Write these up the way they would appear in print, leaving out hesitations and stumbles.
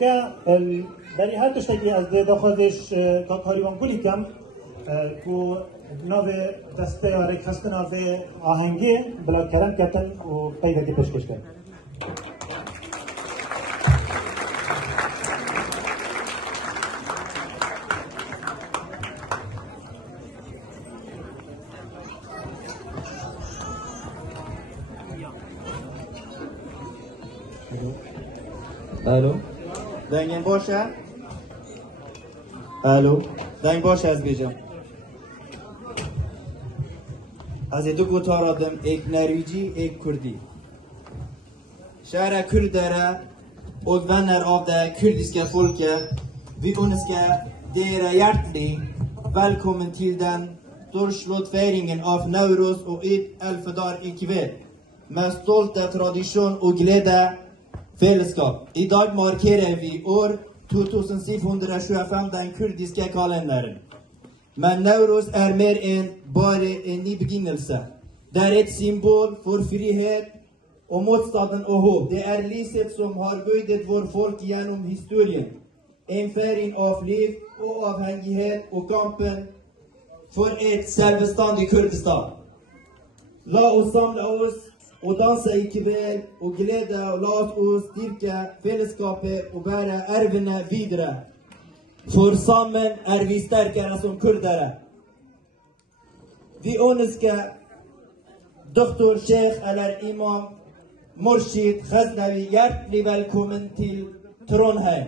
که برای هر تشتگی از داخلش کاریوان کلی کم که ناو دسته یا خسته ناو آهنگی بلا کرم کتن و پیدا که پشکش کن. الو دنگین باشه؟ الو دنگ باشه از بیجم از دو گوتار آدم ایک نرویجی ایک کردی شهر کرد داره اگوانر av det kurdiska folket vi önskar dere hjertelig velkommen til den storslått feiringen av Nowruz og Eid al-Fitr i kveld med stolte tradisjon og glede fellesskap. I dag markerer vi år 2725 den kurdiske kalenderen. Men Nowruz er mer enn bare en ny begynnelse. Det er et symbol for frihet og motstanden og håp. Det er lyset som har guidet vår folk gjennom historien. En feiring av liv og avhengighet og kampen for et selvstendig Kurdistan. La oss samle oss og danse i kveld og glede og la oss styrke fellesskapet og bære ervene videre. For sammen er vi sterkere som kurdere. Vi ønsker doktor, sheikh eller imam Murshid Ghaznavi hjertelig velkommen til Trondheim.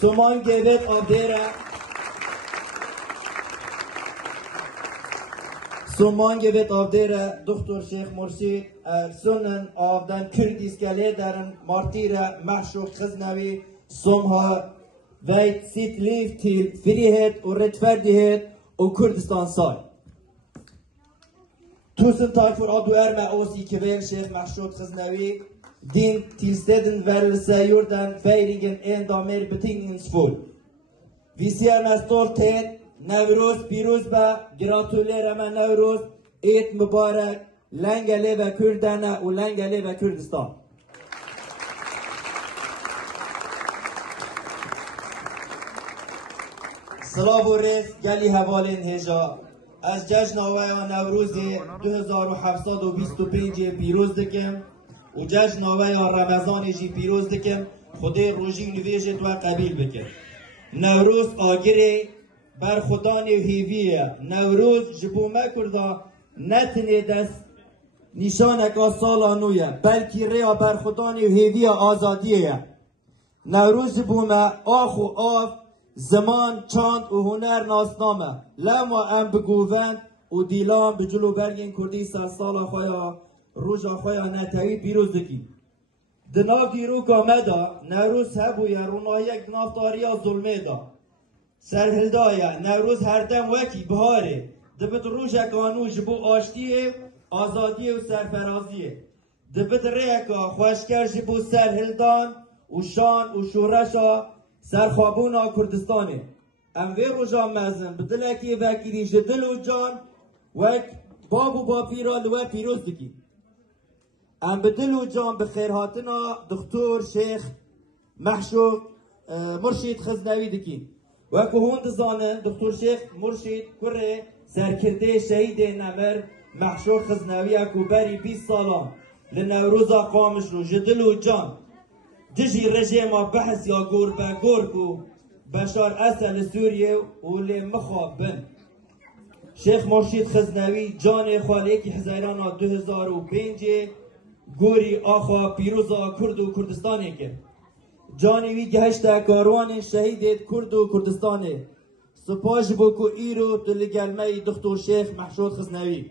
Så mange vet av dere doktor Sheikh Murshid er sønnen av den kurdiske lederen Martyre Mahshud Ghaznavi, som har veit sitt liv til frihet og rettferdighet og Kurdistans sak. Tusen takk for at du er med oss i kveld, Sheikh Mahshud Ghaznavi. Din tilstedeværelse gjorde den feiringen enda mer betingelsesfull. Vi sier med stolthet Nowruz Piruzba, gratulerer med Nowruz, Eid Mubarak, lenge leve kurderne og lenge leve Kurdistan. سلام و رز گلی حوالین هجا از جشن آویا نوروز 2725 پیروز دکم و جشن آویا رمضان جی پیروز دکم خود روژی نویجت و قبیل بکن. نوروز آگره بر خدان هیویه. نوروز جبومه کرده نتنه دست نشانک سالا نویه بلکی ریا بر خدان هیویه آزادیه. نوروز جبومه آخ و آف زمان چاند و هنر ناسنامه لما ام بگووند و دیلان به جلو برگین کردی سال خویا روژا خویا نتایی پیروز دکی دناو دیرو کامدا نوروز هبویا رونایک نافتاریا ظلمه دا سرهلدایا نوروز هر دم وکی بهاره دبت روژا کانو جبو آشتیه آزادیه و سرفرازیه دبت ریکا خوشکر جبو سرهلدان و شان و شورشا سرخوابونا کردستانه ام وی روژا مزن بدلکی وکیری جدل و جان وک بابو باپیرا لوه پیروز دکی ام بدل و جان بخیرهاتنا دکتور شیخ محشود مرشید غزنوی دکی وکو هون دزانه دکتور شیخ مرشید کره سرکرده شهید نمر محشود غزنوی اکو بری 20 سالان لنوروزا قامش رو جدل و جان دجی رژیم بحث یا گور به گور کو بشار اسد سوریه و لی مخابن شیخ مرشید غزنوی جان خاله کی حزیران 2005 گوری آخا پیروزا کرد و کردستانی که جانی وی گهشت کاروان شهید کرد و کردستانی سپاش بکو ایرو تلگلمه دکتر شیخ محشود غزنوی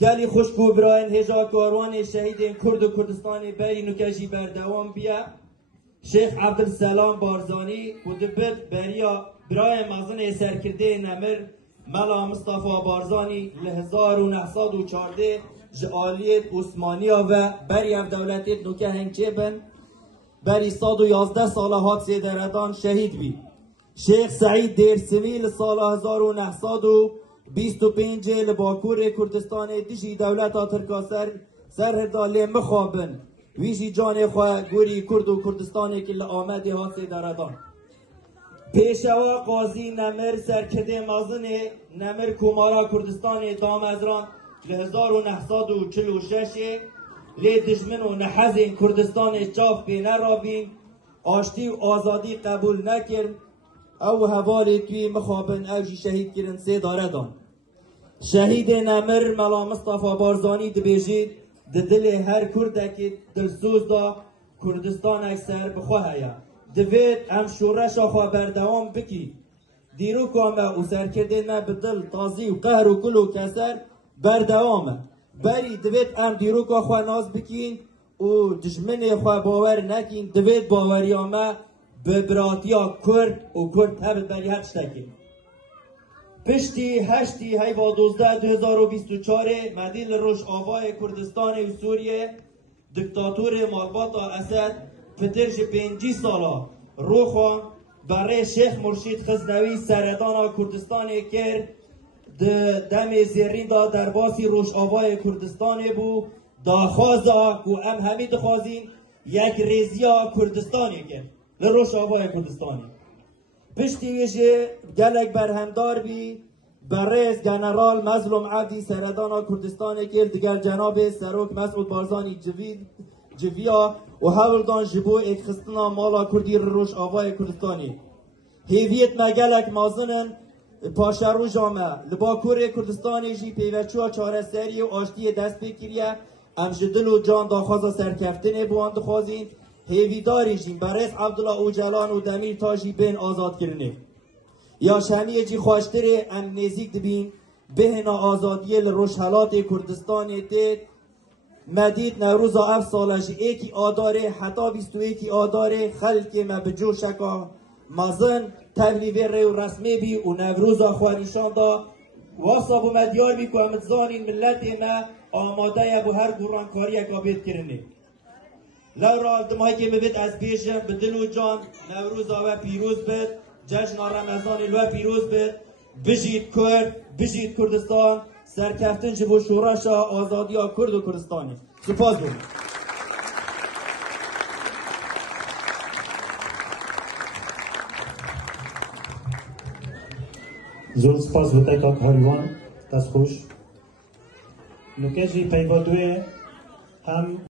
گلی خوشکو براین هجا کاروان شهید کرد و کردستان بری نکشی بردوام بیا شیخ عبدالسلام بارزانی کدبت بریا برای مزن سرکرده نمر ملا مصطفی بارزانی 1914 جعالیت عثمانیا و بری اف دولتیت نکه هنگچه بن بری 111 ساله حادثه دردان شهید بی شیخ سعید دیرسمی سال 1925 لباکور کردستان دیشی دولت ترکا سرهردالی مخابن ویجی جان خواه گوری کرد و کردستانی که لآمدی ها سیداردان پیشوا قاضی نمر سرکده مازنه نمر کمارا کردستان دامزران ل 1946 لی دشمن و نحزین کردستان چاف بینه رابین آشتی و آزادی قبول نکرد او حوالی توی مخابن اوجی شهید کرن سیداردان شهید نمر ملا مصطفى بارزانی دبیجید دل هر کردکی دلسوز دا کردستان اکثر بخواه هیا دوید ام شورش آخوا بردوام بکی دیرو کامه و سرکرده نه بدل تازی و قهر و کل و کسر بردوامه بری دوید ام دیرو که آخوا ناز بکین و دشمن آخوا باور نکین دوید باوریامه ببراتیا کرد و کرد هبت بری هر شتکین پشتی هشتی هیوا 12 2024 مدیل روش آوای کردستان و سوریه دکتاتور مالباتا اسد پترش 5 سالا روخان برای شیخ مرشید خزنوی سردان کردستان کرد دم زیرین دا در باسی روش آوای کردستان بو داخوازا کو ام همین دخوازین یک ریزیا کردستانی کرد لروش آوای کردستانی پشتی ویشه گلک برهمدار بی برز جنرال مظلوم عبدی سردان کردستان کرد دیگر جناب سروک مسعود بارزانی جویا و هولدان جبو ایک خستنا مالا کردی روش آوای کردستانی هیویت مگلک مازنن پاشرو جامعه لباکور کردستانی جی پیوچوا چاره سری و آشتی دست بکریه امجدل و جان داخوازا سرکفتن بوان دخوازین هیویداری جیم برز عبدالله اوجلان و دمیر تاجی بین آزاد کرنه یا شمیه جی خواشتره ام نزیک دبین بهنا آزادیه لروشحلات کردستان تید مدید نوروز اف سالش ایکی آداره حتی 21 آداره خلق ما بجو شکا مازن تبلیغ رو رسمی بی و نوروز خوانیشان دا واسب و مدیار بی که امتزانین ملت ما آماده بو هر گرانکاری اکابید کرنه لورا دمایی که میبید از پیشم به دل و جان نوروز و پیروز بید جشن رمضان و پیروز بید بجید کرد بجید کردستان سرکفتن جبو شورش آزادی کرد و کردستانی سپاس دارم زور سپاس بوده که هاریوان دست خوش نکه جی پیوادوه هم